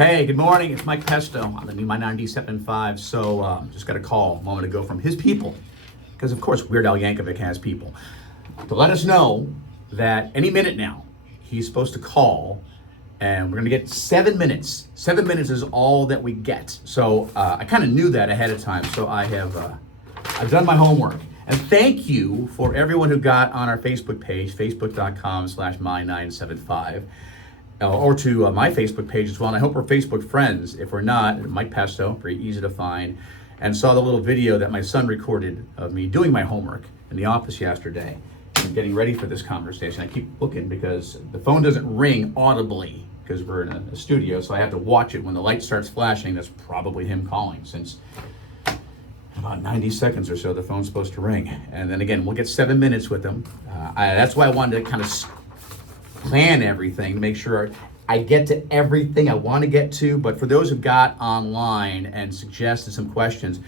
Hey, good morning. It's Mike Pesto on the new My 97.5. So just got a call a moment ago from his people, because of course Weird Al Yankovic has people, to let us know that any minute now he's supposed to call, and we're going to get 7 minutes. 7 minutes is all that we get. So I kind of knew that ahead of time. So I've done my homework. And thank you for everyone who got on our Facebook page, facebook.com/my975. Or to my Facebook page as well. And I hope we're Facebook friends. If we're not, Mike Pesto, very easy to find, and saw the little video that my son recorded of me doing my homework in the office yesterday and getting ready for this conversation. I keep looking because the phone doesn't ring audibly because we're in a studio, so I have to watch it when the light starts flashing. That's probably him calling, since in about 90 seconds or so the phone's supposed to ring. And then again, we'll get 7 minutes with him. That's why I wanted to kind of plan everything to make sure I get to everything I want to get to. But for those who got online and suggested some questions,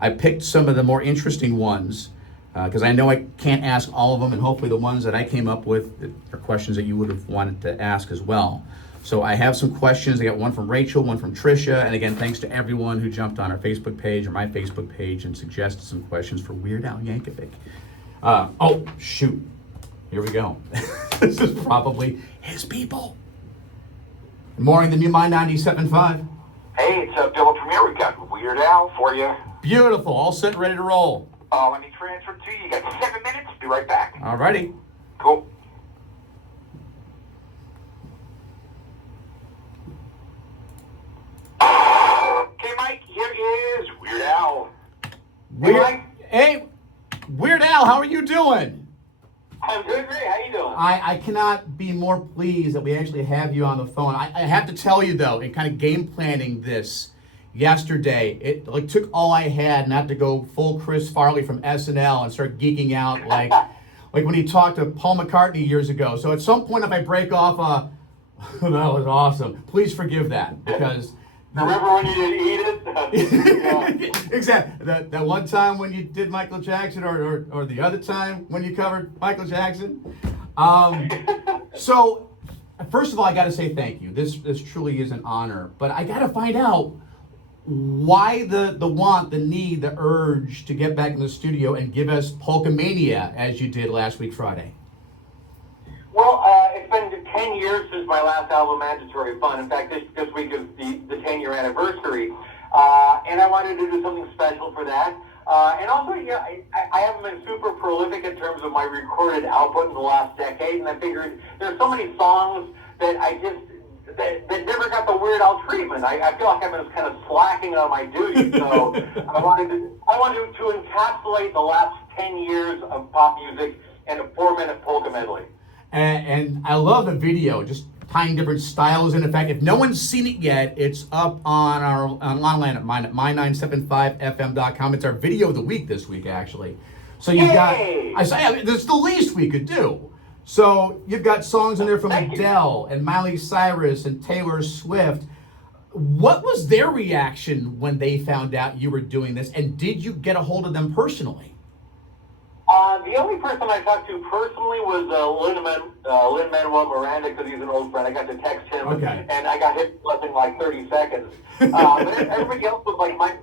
I picked some of the more interesting ones because I know I can't ask all of them, and hopefully the ones that I came up with are questions that you would have wanted to ask as well. So I have some questions. I got one from Rachel, one from Trisha, and again, thanks to everyone who jumped on our Facebook page or my Facebook page and suggested some questions for Weird Al Yankovic. Oh, shoot. Here we go. This is probably his people. Good morning, the new My 97.5. Hey, it's Bill Premier. We got Weird Al for you. Beautiful. All set and ready to roll. Let me transfer to you. You got 7 minutes. Be right back. All righty. Cool. Okay, Mike, here is Weird Al. Hey, Weird Al, how are you doing? I'm doing great. How you doing? I cannot be more pleased that we actually have you on the phone. I have to tell you, though, in kind of game planning this yesterday, it took all I had not to go full Chris Farley from SNL and start geeking out like when he talked to Paul McCartney years ago. So at some point, if I break off, that was awesome. Please forgive that, because... Remember when you did Eat It? Yeah. Exactly. That one time when you did Michael Jackson, or the other time when you covered Michael Jackson. So, first of all, I got to say thank you. This truly is an honor. But I got to find out why the want, the need, the urge to get back in the studio and give us Polkamania as you did last week Friday. Well, it's been 10 years since my last album, Mandatory Fun. In fact, this week is the 10-year anniversary. And I wanted to do something special for that. And also, yeah, I haven't been super prolific in terms of my recorded output in the last decade. And I figured there's so many songs that that never got the Weird Al treatment. I feel like I've been kind of slacking on my duties. So I wanted to encapsulate the last 10 years of pop music in a 4-minute polka medley. And I love the video, just tying different styles in. In fact, if no one's seen it yet, it's up on our online at my975fm.com. It's our video of the week this week, actually. So you've got, that's the least we could do. So you've got songs in there from Adele and Miley Cyrus and Taylor Swift. What was their reaction when they found out you were doing this? And did you get a hold of them personally? The only person I talked to personally was Lin-Manuel Miranda, because he's an old friend. I got to text him, and I got hit within like 30 seconds. But everybody else was like my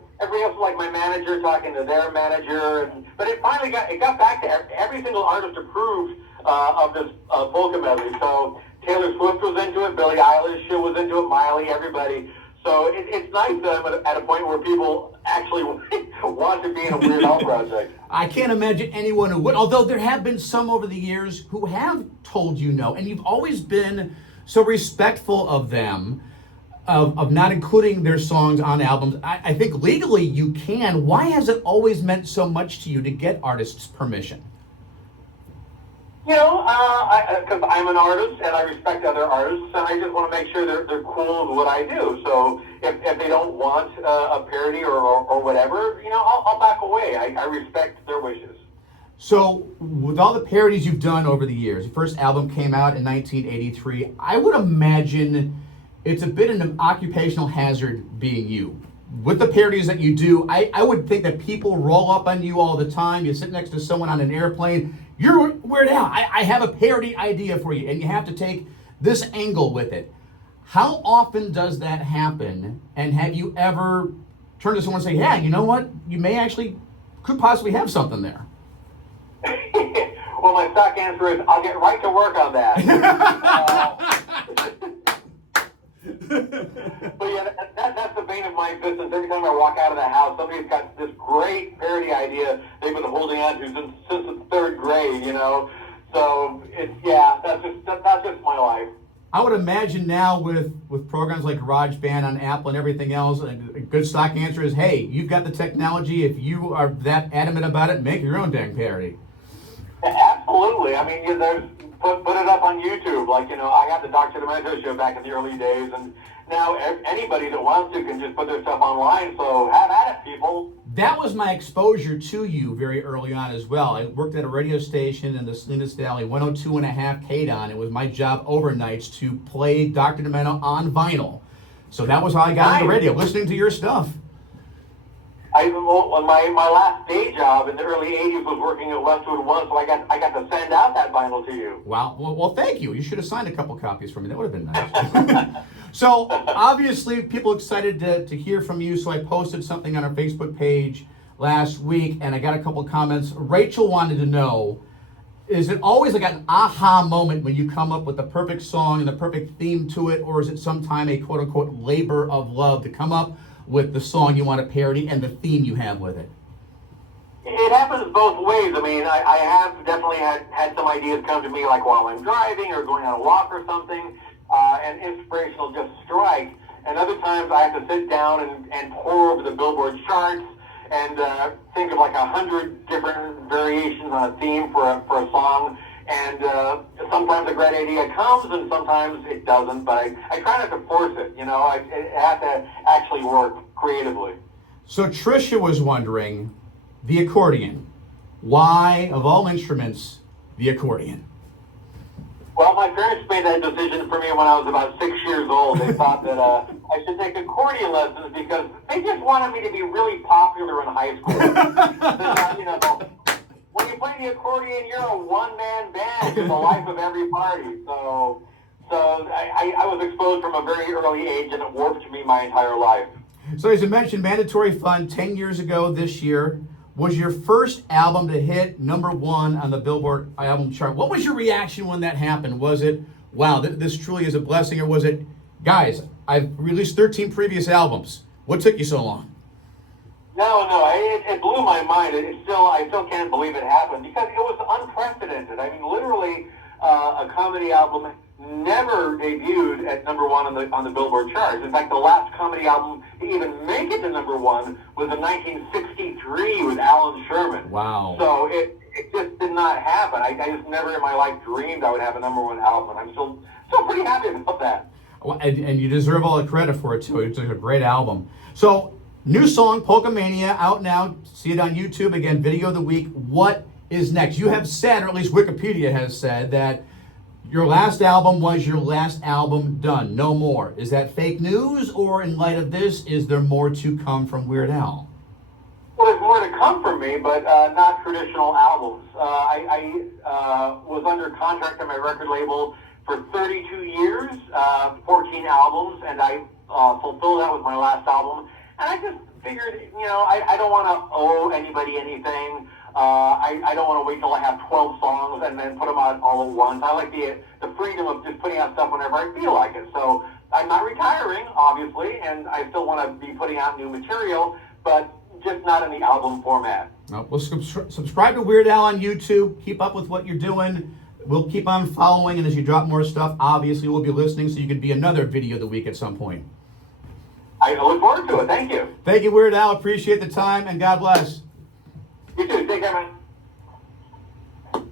manager talking to their manager, but it finally got back to every single artist approved of this polka medley. So Taylor Swift was into it, Billie Eilish was into it, Miley, everybody. So it's nice that I'm at a point where people actually want to be in a Weird Al project. I can't imagine anyone who would, although there have been some over the years who have told you no, and you've always been so respectful of them, of not including their songs on albums. I think legally you can. Why has it always meant so much to you to get artists' permission? You know, because I'm an artist and I respect other artists, and I just want to make sure they're cool with what I do. So if they don't want a parody or whatever, you know, I'll back away. I respect their wishes. So with all the parodies you've done over the years, your first album came out in 1983. I would imagine it's a bit of an occupational hazard being you. With the parodies that you do, I would think that people roll up on you all the time. You sit next to someone on an airplane. You're Weird Al. I have a parody idea for you, and you have to take this angle with it. How often does that happen? And have you ever turned to someone and say, yeah, you know what? You could possibly have something there. Well, my stock answer is I'll get right to work on that. But yeah, that's the bane of my existence. Every time I walk out of the house, somebody's got this great parody idea they've been holding on to since the third grade, you know. So that's just my life. I would imagine now with programs like GarageBand on Apple and everything else, a good stock answer is, hey, you've got the technology. If you are that adamant about it, make your own dang parody. Absolutely. I mean, there's put it up on YouTube. Like, you know, I had the Dr. Demento show back in the early days, and now anybody that wants to can just put their stuff online. So have at it, people. That was my exposure to you very early on as well. I worked at a radio station in the Salinas Valley, 102.5 KDON. It was my job overnights to play Dr. Demento on vinyl. So that was how I got into radio, listening to your stuff. My last day job in the early 80s was working at Westwood One, so I got to send out that vinyl to you. Wow. Well, thank you. You should have signed a couple copies for me. That would have been nice. So, obviously, people excited to hear from you, so I posted something on our Facebook page last week, and I got a couple comments. Rachel wanted to know, is it always like an aha moment when you come up with the perfect song and the perfect theme to it, or is it sometime a quote-unquote labor of love to come up with the song you want to parody and the theme you have with it? It happens both ways. I mean, I have definitely had some ideas come to me, like while I'm driving or going on a walk or something, and inspiration will just strike. And other times I have to sit down and pore over the Billboard charts and think of like 100 different variations on a theme for a song. And sometimes a great idea comes, and sometimes it doesn't. But I try not to force it. You know, it has to actually work creatively. So Tricia was wondering, the accordion. Why, of all instruments, the accordion? Well, my parents made that decision for me when I was about 6 years old. They thought that I should take accordion lessons because they just wanted me to be really popular in high school. You know, when you play the accordion, you're a one-man band in the life of every party. So I was exposed from a very early age, and it warped me my entire life. So as you mentioned, Mandatory Fun, 10 years ago this year, was your first album to hit #1 on the Billboard album chart. What was your reaction when that happened? Was it, wow, this truly is a blessing, or was it, guys, I've released 13 previous albums. What took you so long? No, it blew my mind. I still can't believe it happened because it was unprecedented. I mean, literally, a comedy album never debuted at #1 on the Billboard charts. In fact, the last comedy album to even make it to #1 was in 1963 with Alan Sherman. Wow. So it just did not happen. I just never in my life dreamed I would have a #1 album, and I'm still pretty happy about that. Well, and you deserve all the credit for it, too. It's a great album. So, new song, Polka Mania, out now. See it on YouTube. Again, video of the week. What is next? You have said, or at least Wikipedia has said, that your last album was your last album done. No more. Is that fake news, or in light of this, is there more to come from Weird Al? Well, there's more to come from me, but not traditional albums. I was under contract at my record label for 32 years, 14 albums, and I fulfilled that with my last album. And I just figured, you know, I don't want to owe anybody anything. I don't want to wait till I have 12 songs and then put them out all at once. I like the freedom of just putting out stuff whenever I feel like it. So I'm not retiring, obviously, and I still want to be putting out new material, but just not in the album format. Well, subscribe to Weird Al on YouTube. Keep up with what you're doing. We'll keep on following, and as you drop more stuff, obviously we'll be listening, so you could be another video of the week at some point. I look forward to it. Thank you. Thank you, Weird Al. Appreciate the time, and God bless. You too. Take care, man. That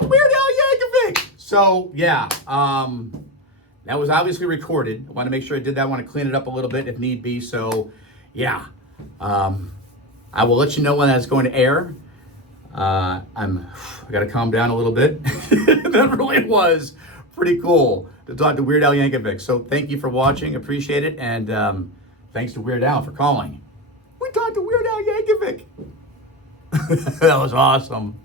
was Weird Al Yankovic. So, yeah, that was obviously recorded. I want to make sure I did that. I want to clean it up a little bit if need be. So, yeah, I will let you know when that's going to air. I got to calm down a little bit. That really was pretty cool to talk to Weird Al Yankovic. So thank you for watching. Appreciate it. And thanks to Weird Al for calling. We talked to Weird Al Yankovic. That was awesome.